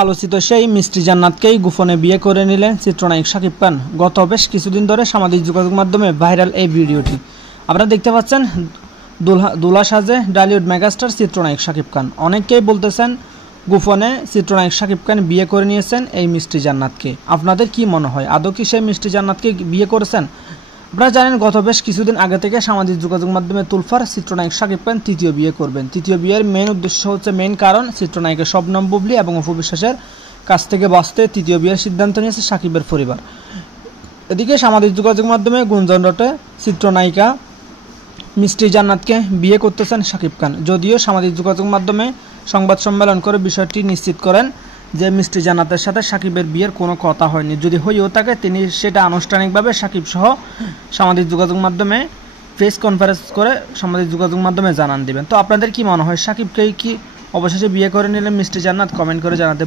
আলোচিত সেই মিষ্টি জান্নাতকেই গোপনে বিয়ে করে নিলেন চিত্রনায়ক শাকিব খান। গত বেশ কিছুদিন ধরে সামাজিক যোগাযোগ মাধ্যমে ভাইরাল এই ভিডিওটি আপনারা দেখতে পাচ্ছেন। দুলা সাজে ডালিউড মেগাস্টার চিত্রনায়ক শাকিব খান। অনেকেই বলতেছেন গোপনে চিত্রনায়ক শাকিব খান বিয়ে করে নিয়েছেন এই মিষ্টি জান্নাতকে। আপনাদের কি মনে হয়, আদৌ কি সেই মিষ্টি জান্নাতকে বিয়ে করেছেন? আপনারা জানেন গত বেশ কিছুদিন আগে থেকে সামাজিক যোগাযোগ মাধ্যমে তুলফার চিত্রনায়ক শাকিব খান তৃতীয় বিয়ে করবেন। তৃতীয় বিয়ের মেইন উদ্দেশ্য হচ্ছে, মেইন কারণ শবনম বুবলী এবং অপু বিশ্বাসের কাছ থেকে বাঁচতে তৃতীয় বিয়ের সিদ্ধান্ত নিয়েছে শাকিবের পরিবার। এদিকে সামাজিক যোগাযোগ মাধ্যমে গুঞ্জন রটে চিত্রনায়িকা মিষ্টি জান্নাতকে বিয়ে করতেছেন শাকিব খান। যদিও সামাজিক যোগাযোগ মাধ্যমে সংবাদ সম্মেলন করে বিষয়টি নিশ্চিত করেন যে মিষ্টি জান্নাতের সাথে শাকিবের বিয়ের কোনো কথা হয়নি। যদি হয়েও থাকে তিনি সেটা আনুষ্ঠানিকভাবে শাকিব সহ সামাজিক যোগাযোগ মাধ্যমে প্রেস কনফারেন্স করে সামাজিক যোগাযোগ মাধ্যমে জানান দিবেন। তো আপনাদের কি মনে হয়, শাকিবকে কি অবশেষে বিয়ে করে নিলেন মিষ্টি জান্নাত? কমেন্ট করে জানাতে